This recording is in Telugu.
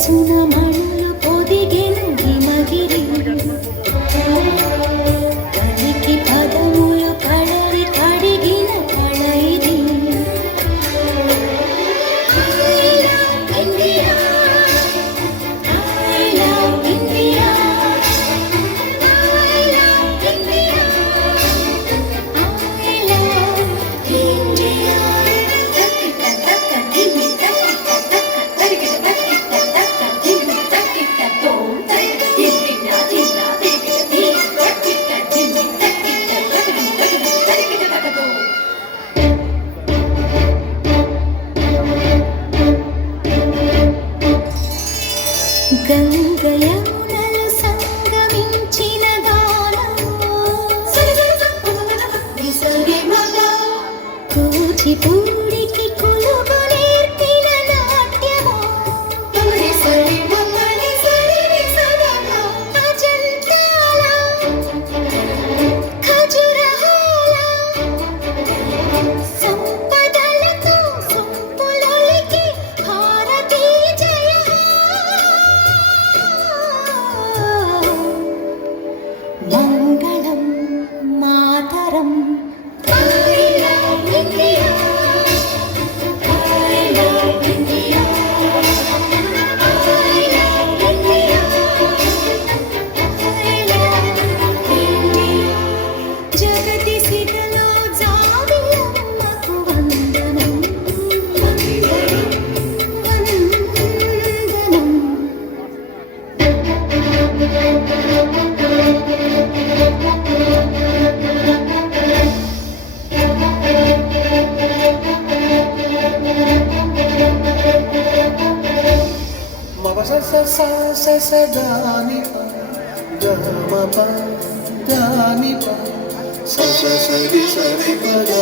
సునమణులు పొదిగెను హిమగిరి కలికి పదములు కళరి కడిగిన కళయిది గంగ యమునలు సంగమించిన గానము కూచిపూడికి కొలువు నేర్పిన నాట్యము అజంతాల ఖజురహోల సంపదలతో సొంపులొలికి భారతీ జయ మంగళం మాతరం I love India I love India I love India I love India జగతి సిగలో జాబిలమ్మకు వందనం వందనం మమ స స స స దాని ప గ మ ప దాని ప స స స రి స రి ప ద